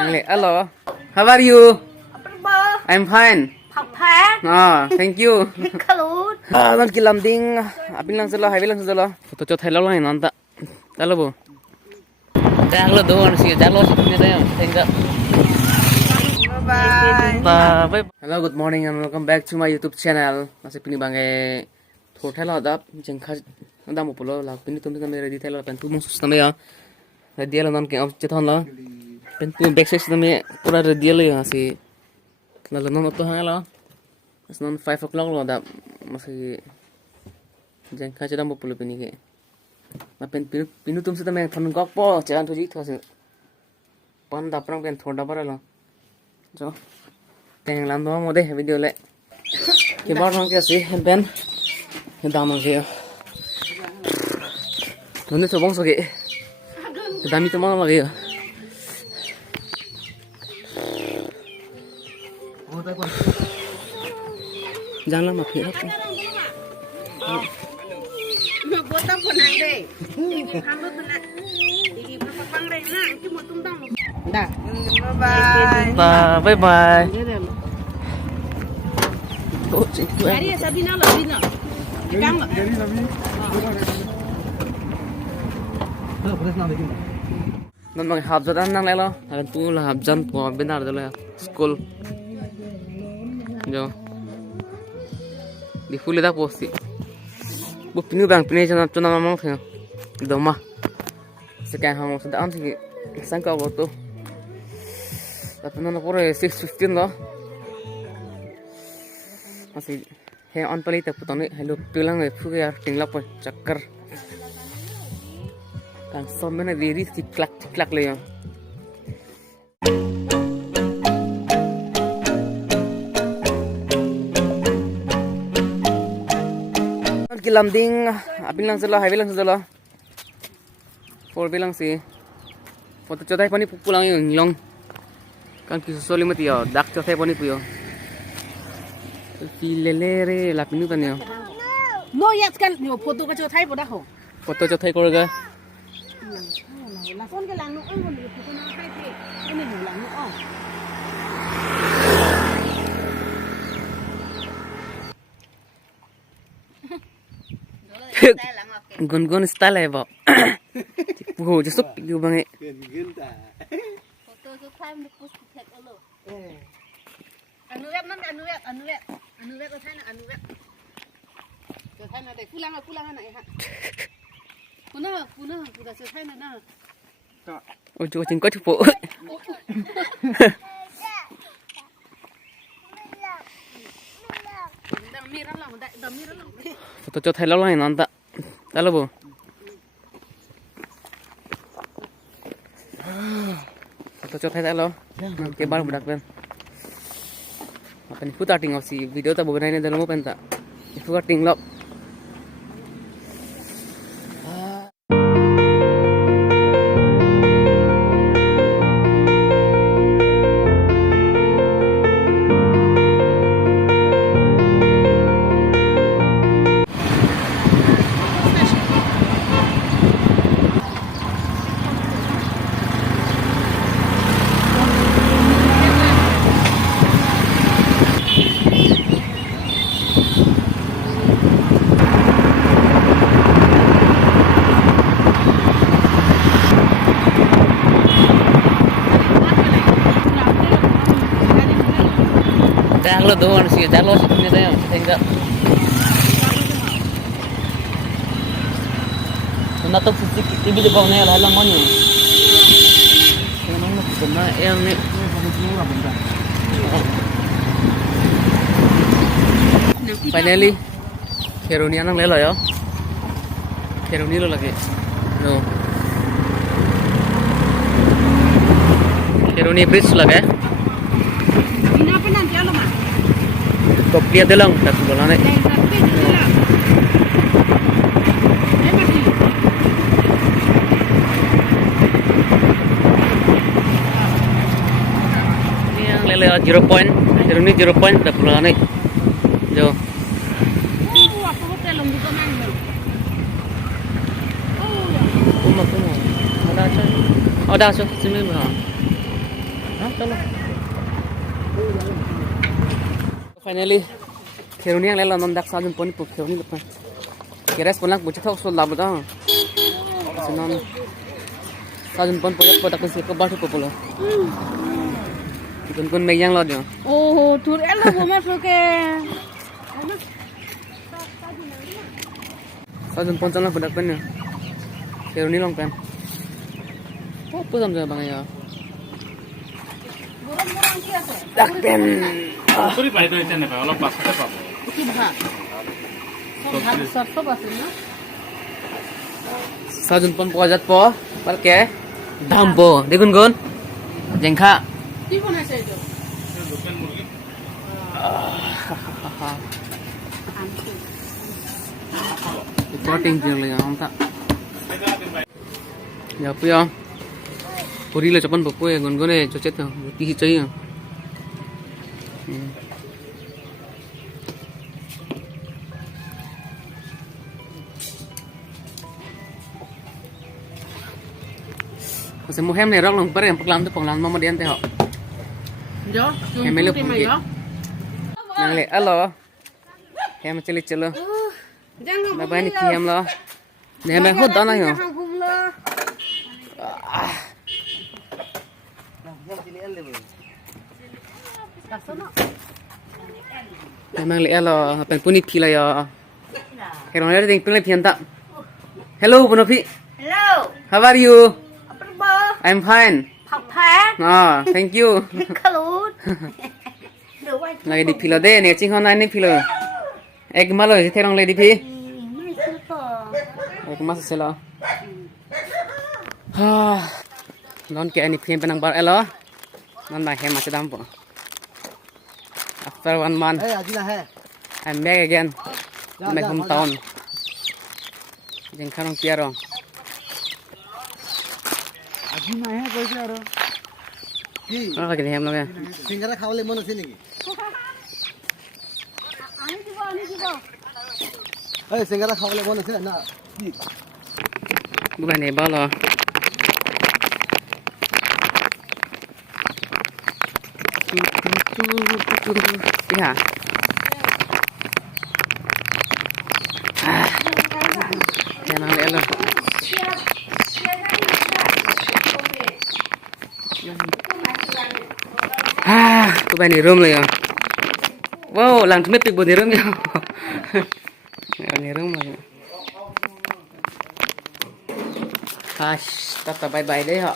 Hello. How are you? I'm fine. Thank you. Nan kilam ding. Apin lang solo, highway lang solo. Foto cho thai lo lang nanta. Talo bo. Jaglo doon si jaglo sa punya tayo. Thank you. Bye. Hello, good morning and welcome back to my YouTube channel. Masih pini bangai thorthai lo dap jengkha da mo pulo la pini tum tum ready thai lo pen tu mong sus tame ya. Ready lo nan ke of chethon lo. Pen tu back side tame pura ready lo ya si. Lalu non to hang lo. It's non 5 o'clock lo dap masih jengkha cheda mo pulo pini ke. Na pen pinu tum se tame thon gok po charan tu ji those. Pan da prang pen thoda para lo. Jo teng lam do mo de video le ke bar nang ke si ben da mang ke nonde to bong so ke da mi to mang la ke jang la ma phe ra bộ tóc của nàng đây hàng đốt là đi băng đây na cái một tung tăng đã bye bye cái đi sao đi nào là đi nào căng rồi non mang hab jadan nang lelo akan tu la hab jan po benar dole school jo di fule da posti bu pinu bang pinu chana mamang thang doma sekan hang sa daan thi sangka boto tapno na pore 6:15 lo masih he on pali tak putone hello pilang e phu ya tingla po chakkar kan somena very tiklak le yo kilam ding apin lang solo highway lang solo 4 bilang si foto chotai pani pulang yung Anglong kan kiso soli mati yo dak chotai pani puyo filelere la pinu tan yo no ya kan yo foto ka cho thai boda ho foto chotai korga la phone cái làng nó ăn còn được foto nó thai thế cái này làng nó on gun style hai bo puho je sup yu bangai foto cho thai mình post thiệt alo anu web có thai là anu web cho thai là để pulang này ha punah sudah selesai na ojo cing ko cupo foto cho thai lo lai nanta talo bo foto cho thai talo ke bar budak ben apa ni putar ting si video ta bognai ne dalmo penta putar ting lo jaglo doon si jaglo sa punya tayo thank you natok si TV di bawah na halang mo niyo ano ko na ni finally Heroni anang lelo yo Heroni lo lagi no Heroni bridge lagi top dia dalang tak bola naik ini yang lele 0 point ini 0 point tak bola naik jo kuma ada aja sini chalo. Finally kheruni ang lelo non dak sa jun poni pu kheruni lupa. Keres ponak buchi thok sol labu da. Sinon sa jun pon poyak podak se ko bathi popolo. Gun megang lo dio. Oh, tur elo bo ma ke. Sa jun pon chana podak pen. Kheruni long pen. Oh, pusam ja bang ya. Dak pen. Puri pai to ite ne pa olop pasate pabo. Ki bha. Sab আছে না? Sa jun pon pojat po palke dam po dekun gun jengkha কি বনাইছে এটা? Local murgi. Recording jeng le ang ta ya pu ya puri le chapan po e gun gun e chochet ti hi chai se mo hem ne rok long pare paklam to panglan ma dian te ho Jo, em mới chum lúc ti kia. mai jo. nang le alo hem chili chalo Jang ba ba ni ki hem lo ne me hot da na yo gum lo. mang le alo pen puni phi la yo ke rong le ding pin le phian ta hello puno phi Hello. how are you Apa ba? I'm fine Học phá. thank you Kalun. Được quay. lagi di philo de ne ching hon nai ni philo ek malo je therong le di phi Mai sư to. ek mas se lo non ke ani phim penang bar elo non ba hem ma dam po after 1 month Hey, Adina hai. I'm back again Yeah, my yeah, hometown jeng kharong piarong Adina hai koi kya ro? Ki lagi di hem lo ya singara khawale mon ase niki? Ani dibo, ani dibo. Hey, singara khawale mon ase na? Ki bukan ne ba lo ya jangan le lo tu ba ni room lo ya wow lang tumet pi bo ni room ya ni room lo tata bye bye đấy họ